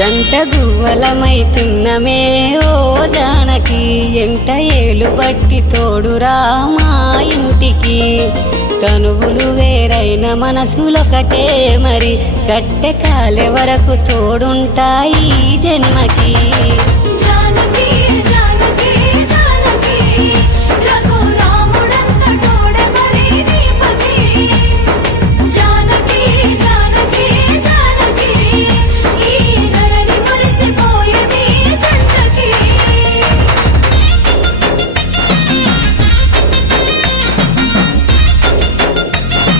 జంట గువ్వలమైతున్నమే ఓ జానకి ఎంట ఏలు బట్టి తోడురా మా ఇంటికి తనువులు వేరైన మనసులొకటే మరి కట్టె కాలే వరకు తోడుంటాయి జన్మకి